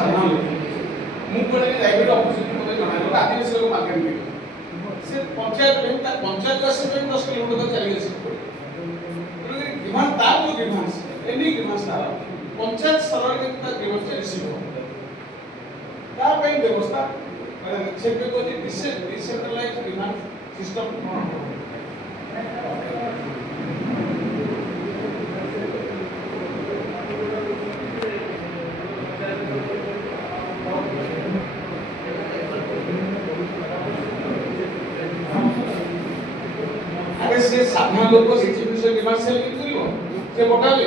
साधारण मु कोने लाइब्रेरी ऑफिस को जणा आदिवासी लोग मार्केट में से पंचायत बैंक ता पंचायत का से 10 किलोमीटर तक चली गई पड़े डिमांड ता जो डिमांड एनी डिमांड ता पंचायत स्तर रे ता डिमांड रिसीव हो ता पे व्यवस्था सेक्टर को डिसेंट्रलाइज डिमांड सिस्टम से साधारण लोग सिचुएशन डिमांड सेल की करिवो से बोटाले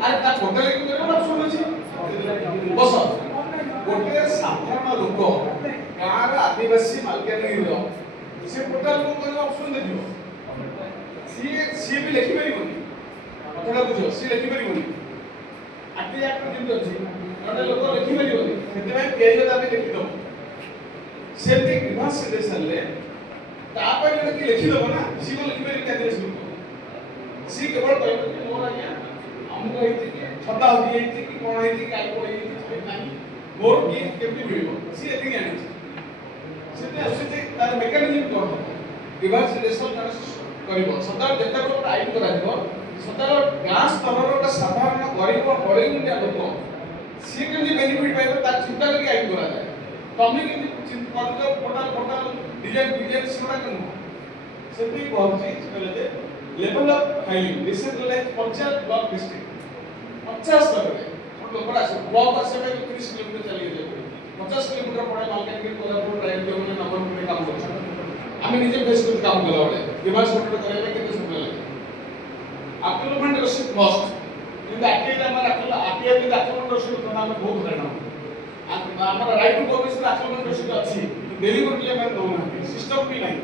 अरे ता बोटाले की करबो ऑप्शन अछि बस गोटे साधारण लोक गाँव आदिवासी मालकानगिरी रो से पोर्टाल को करबो ऑप्शन दे दियो सी भी लिखि परिबोनी कथडा बुझो सी लिखि परिबोनी आटी एक्ट दिन अछि गोटे लोक लिखि परिबोनी सेते में केई दाबी लिखि दो सेते डिमांड से सरले तापर कि लिखि दबो ना सी को लिखि पारि क्या देश लोग सी केवल कहबो कि मोर आज्ञा हमको हेति कि छता होई हेति कि कोन हेति काई को हेति छै नाही मोर की केमति मिलिबो सी एति जानि सेते असते तार मेकानिज्म कोन डिवाइस रेशल करबो सदा जेते को टाइप करा दिबो सदा गां स्तर रो साधारण गरीब बड़े मुंडिया लोक सी केमति बेनिफिट पाइबो ता चिंता करके आइप करा जाय तमे केमति चिंता पोर्टल डिजाइन सेटा कनु सेति कहछि कहले जे level of filing decentralize panchayat block district 50 स्तर रे लोकरा से ब्लॉक से 30 किलोमीटर चली जाय 50 किलोमीटर पड़े मालकानगिरी कोल्हापुर रायगढ़ जोने नंबर में काम करछ आमी निजे बेस कर काम कला बडे डिवाइस फोटो करे केते समय लागे अक्लूमेंट रसीद मस्ट किंतु आके हमर आके दिन अक्लूमेंट रसीद प्रणाम बहुत हराना हमर राइट टू कमिशन अक्लूमेंट रसीद अछि डेलीवरी में दौना सिस्टम भी नहीं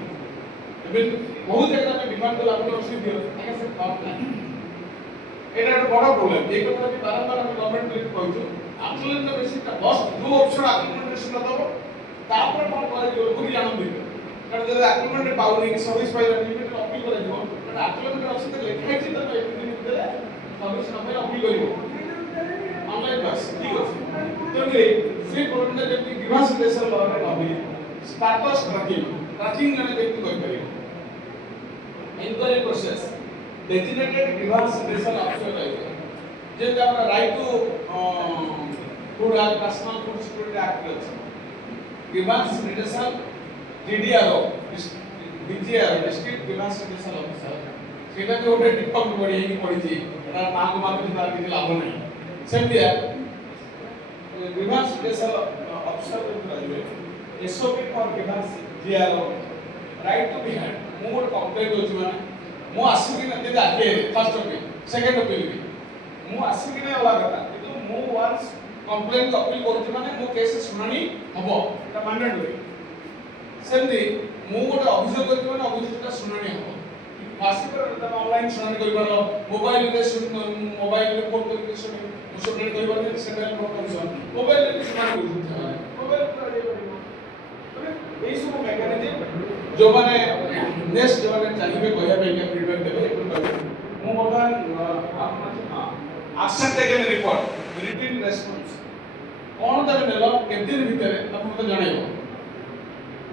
एबे बहुत जगह में डिमांड को लागू रसीद दियो आगे से काम नहीं एटा एक बड़ा प्रॉब्लम एक कथा भी बारंबार हम गवर्नमेंट को कहछु अक्लूमेंट रसीद का बस दो ऑप्शन अक्लूमेंट रसीद दबो तापर कोन करे जो पूरी जान दिबो कारण जब अक्लूमेंट पाउनी सर्विस पाइला लिमिट अपील करे जो बट अक्लूमेंट रसीद लिखा छै त एक दिन भितर सर्विस न पाइला अपील करिवो ऑनलाइन बस ठीक अछि तो ये से प्रॉब्लम जब डिवाइस रेशल लॉ रे नबी स्टेटस ट्रैकिंग जने व्यक्ति कर परियो इंक्वायरी प्रोसेस डेजिग्नेटेड डिवाइस रेशल ऑफिसर रहिबो जे हमरा right to food and personal food security act अछि डिवाइस रेशल डीडीआरओ डीजीआर डिस्ट्रिक्ट डिवाइस रेशल ऑफिसर सेटा जो ओटे टिकटॉक बडी ही पड़ी छी एटा नाम मात्र तार କିଛି ଲାଭ ନାହିଁ सेमतिया डिवाइस रेशल ऑफिसर रहिबे एसओपी फॉर डिवाइस GRO right to be heard मु गोट कंप्लेंट होची माने मु आसी कि न आके फर्स्ट अपील सेकंड अपील भी मु आसी कि न होला कथा किंतु मु वंस कंप्लेंट अपील करची माने मु केस सुनानी हबो एटा मैंडेटरी सेमती मु गोट अभियोग करची माने अभियोगटा सुनानी हबो आसी पर त ऑनलाइन सुनानी करिबार मोबाइल रे फोन करके सुनानी करिबार सेंट्रल कोर्ट कमिशन मोबाइल रे सुनानी करिबार मोबाइल এই সব মেকানিজম जो माने नेक्स्ट जो माने चाहिए कहया पे के फीडबैक देबे मु बर्तमान action taken report written response कोन तबे नेलो केते दिन भीतर आपन तो जणाइबो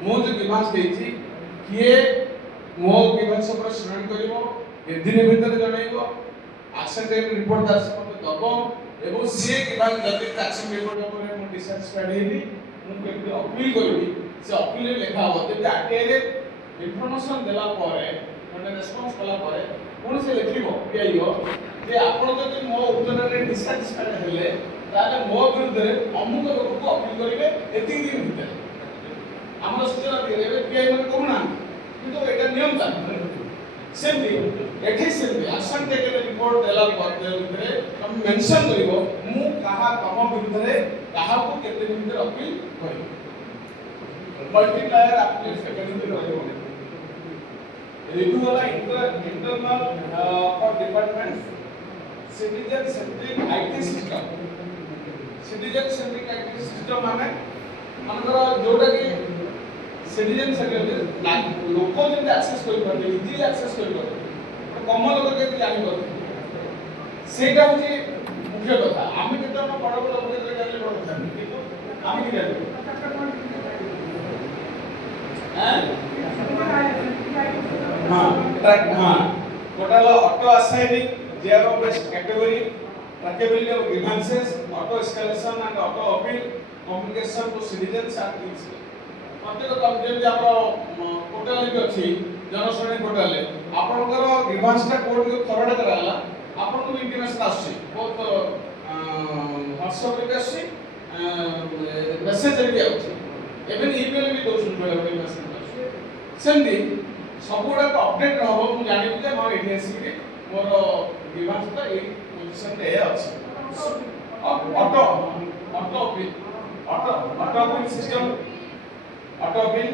मु जो डिमांड देछि किए मो डिमांड सब सुनानी करिवो ए दिन भीतर जणाइबो एक्शन टेकन रिपोर्ट दास मते दबो एवं से डिमांड जति एक्शन रिपोर्ट ऊपर मु डिसैटिस्फाइड हेली मु केते अपील करबी से अपील लिखा हो जे आके इन्फॉर्मेशन देला परे म्हणजे रेस्पॉन्स कला परे कोन से लिखिबो केइयो जे आपण जति मो उत्तर रे डिसैटिस्फाइड हेले ताले मो विरुद्ध रे अमुक लोक को अपील करिवे एति दिन भीतर हमर सूचना दिले पीआई मन कोना किंतु एटा नियम था सेमती एठी सेमती एक्शन टेकन रिपोर्ट देला परे हम मेंशन करिवो मु कहा तम विरुद्ध रे कहा को केते भीतर अपील करिवो मल्टीप्लायर आपके सेकंड में रहिबो रिव्यू वाला internal for departments citizen centric IT system माने मनकर जोटा कि सिटीजन सेंट्रिक लोक जे एक्सेस कर पारे इजीली एक्सेस कर पारे कॉमन लोक जे जानि पारे सेटा होची मुख्य कथा आम के बड़ बड़ लोक जाने बड़ कथा किंतु आम कि जाने हाँ ट्रैक हाँ टोटल ऑटो असाइनिंग जेआर best category trackability of grievances, auto escalation and auto appeal, communication to citizens and things. प्रत्येक तम जेम जे आपरो पोर्टल भी अछि जनशुणी पोर्टल आपनकर ग्रीवांस टा कोड को फॉरवर्ड कराला आपन को इंटीमेशन आछि बहुत व्हाट्सएप रे आछि मेसेज रे भी आछि इवन ईमेल भी दोसन बेले बेले मेसेज आछि सेंदी सबुडा अपडेट रहबो मु जानि जे हम एठी आसी के मोर ग्रीवांस टा ए पोजीशन रे अछि auto appeal system auto appeal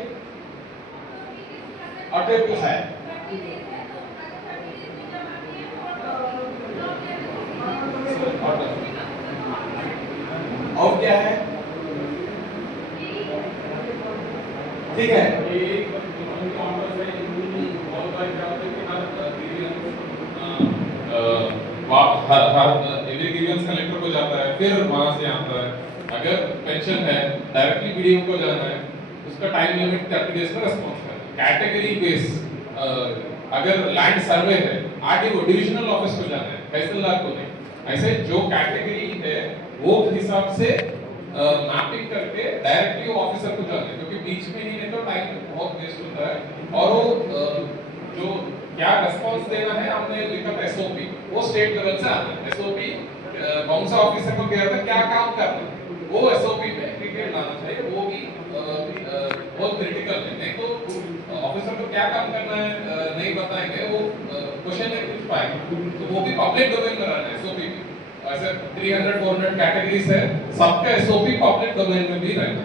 है और क्या है ठीक है ग्रीवेंस कलेक्टर को जाता है फिर वहां से आता है अगर पेंशन है डायरेक्टली बीडीओ को जाना है उसका टाइम लिमिट 30 डेज में रिस्पांस है कैटेगरी बेस अगर लैंड सर्वे है आरडीओ डिविजनल ऑफिस को जाना है तहसीलदार को नहीं ऐसे जो कैटेगरी है वो हिसाब से मैपिंग करके डायरेक्टली वो ऑफिसर को जाना है क्योंकि बीच में ही नहीं तो टाइम बहुत वेस्ट होता है और वो जो क्या रिस्पांस देना है हमने लिखा था एसओपी वो स्टेट लेवल से आता है एसओपी कौन सा ऑफिसर को क्या था क्या काम करना है वो एसओपी में क्रिकेट लाना चाहिए वो भी बहुत क्रिटिकल है नहीं तो ऑफिसर को क्या काम करना है नहीं बताएंगे वो क्वेश्चन नहीं पूछ पाएंगे तो वो भी पब्लिक डोमेन में रहना है एसओपी में ऐसे 300 400 कैटेगरीज है सबका एसओपी पब्लिक डोमेन में भी रहना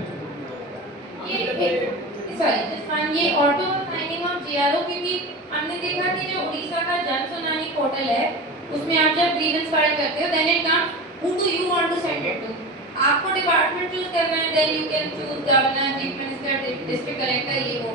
ये ऑटो साइनिंग ऑफ जीआरओ क्योंकि हमने देखा कि जो उड़ीसा का जन सुनानी पोर्टल है उसमें आप जब ग्रीवेंस फाइल करते हो then it comes who do you want to send it to आपको डिपार्टमेंट चूज करना है then you can choose governor chief minister district collector ये वो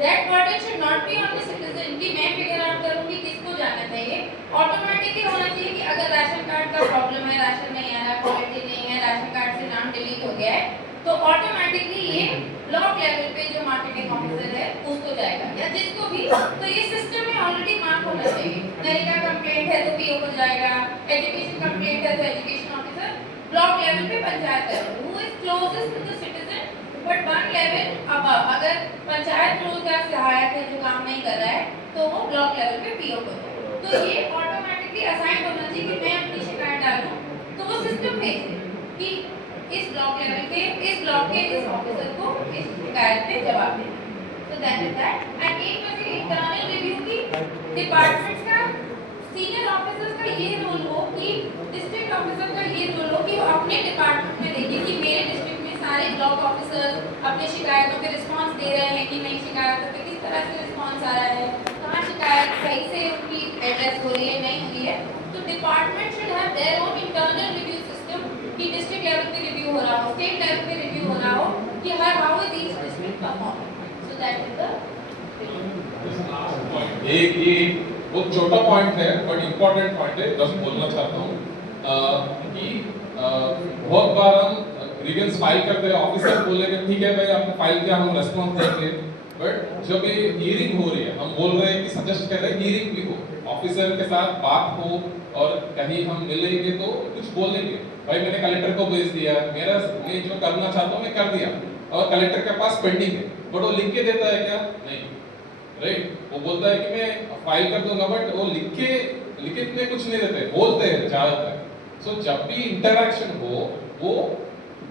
that burden should not be on the citizen कि मैं figure out करूं कि किसको जाना चाहिए ऑटोमेटिकली होना चाहिए कि अगर राशन कार्ड का प्रॉब्लम है राशन नहीं आ रहा क्वालिटी नहीं है राशन कार्ड से नाम डिलीट हो गया है तो ऑटोमेटिकली ये ब्लॉक लेवल पे जो मार्केटिंग ऑफिसर है उसको जाएगा या जिसको भी तो ये सिस्टम में ऑलरेडी मार्क होना चाहिए नरेगा कंप्लेंट है तो पीओ को जाएगा एजुकेशन कंप्लेंट है तो एजुकेशन ऑफिसर ब्लॉक लेवल पे panchayat level who is closest to the citizen but one level above अगर पंचायत रूल का सहायक है जो काम नहीं कर रहा है तो वो ब्लॉक लेवल पे पीओ को जाएगा तो ये ऑटोमेटिकली असाइन होना चाहिए कि मैं अपनी शिकायत डालूं तो वो सिस्टम भेजे कि इस ब्लॉक लेवल पे इस ब्लॉक के इस ऑफिसर को इस शिकायत पे जवाब देना so that is that and एक बजे इंटरनल रिव्यू की डिपार्टमेंट्स का सीनियर ऑफिसर्स का ये रोल हो कि डिस्ट्रिक्ट ऑफिसर का ये रोल हो कि वो अपने डिपार्टमेंट में देखें कि मेरे डिस्ट्रिक्ट में सारे ब्लॉक ऑफिसर्स अपने शिकायतों के रिस्पांस दे रहे हैं कि नहीं शिकायतों पे किस तरह से रिस्पांस आ रहा है कहाँ शिकायत सही से उनकी एड्रेस हो रही है नहीं हो रही है तो department should have their own internal review system कि डिस्ट्रिक्ट लेवल पे रिव्यू हो रहा हो स्टेट लेवल पे रिव्यू हो रहा हो कि her how is each district performing so that is the एक ये बहुत छोटा पॉइंट है बट इम्पोर्टेंट पॉइंट है बस बोलना चाहता हूँ कि बहुत बार हम ग्रीवेंस फाइल करते हैं ऑफिसर बोलेंगे ठीक है भाई आपने फाइल किया हम रेस्पॉन्स देंगे बट जब ये हियरिंग हो रही है हम बोल रहे हैं कि सजेस्ट कर रहे हैं हियरिंग भी हो ऑफिसर के साथ बात हो और कहीं हम मिलेंगे तो कुछ बोलेंगे भाई मैंने कलेक्टर को भेज दिया मेरा मैं जो करना चाहता हूँ मैं कर दिया और कलेक्टर के पास पेंडिंग है बट वो लिख के देता है क्या नहीं राइट वो बोलता है कि मैं फाइल कर दूंगा बट वो लिखित में कुछ नहीं देते बोलते हैं ज्यादातर सो जब भी इंटरेक्शन हो वो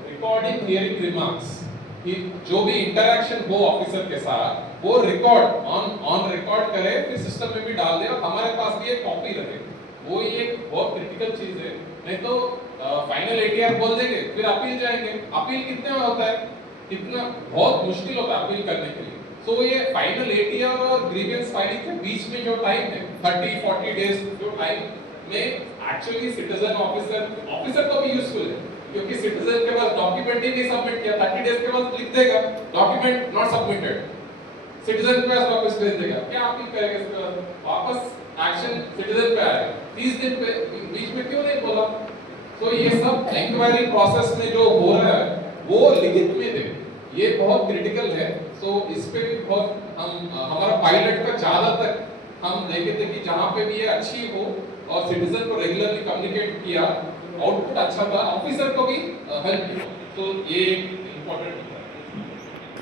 रिकॉर्डिंग हियरिंग रिमार्क्स कि जो भी इंटरेक्शन हो ऑफिसर के साथ वो रिकॉर्ड ऑन रिकॉर्ड करे फिर सिस्टम में भी डाल दे और हमारे पास भी एक कॉपी रहे वो ये एक बहुत क्रिटिकल चीज है नहीं तो फाइनल एटीआर बोल देंगे फिर अपील जाएंगे अपील कितने में होता है कितना बहुत मुश्किल होता है अपील करने के लिए सो ये फाइनल एटीआर और ग्रीवेंस फाइलिंग के बीच में जो टाइम है 30-40 डेज जो टाइम में एक्चुअली सिटीजन ऑफिसर को भी यूजफुल है क्योंकि सिटीजन के पास डॉक्यूमेंट ही नहीं सबमिट किया 30 डेज के बाद लिख देगा डॉक्यूमेंट नॉट सबमिटेड सिटीजन के पास वापस भेज देगा क्या अपील करेगा इसके बाद वापस एक्शन सिटीजन पे आएगा 30 दिन पे बीच में क्यों नहीं बोला तो ये सब इंक्वायरी प्रोसेस में जो हो रहा है वो लिखित में दे, ये बहुत क्रिटिकल है। तो इस पे भी बहुत हम हमारा पायलट का ज्यादातर हम देखे थे कि जहाँ पे भी ये अच्छी हो और सिटीजन को रेगुलरली कम्युनिकेट किया, आउटपुट अच्छा था, ऑफिसर को भी हेल्प किया। तो ये इम्पोर्टेंट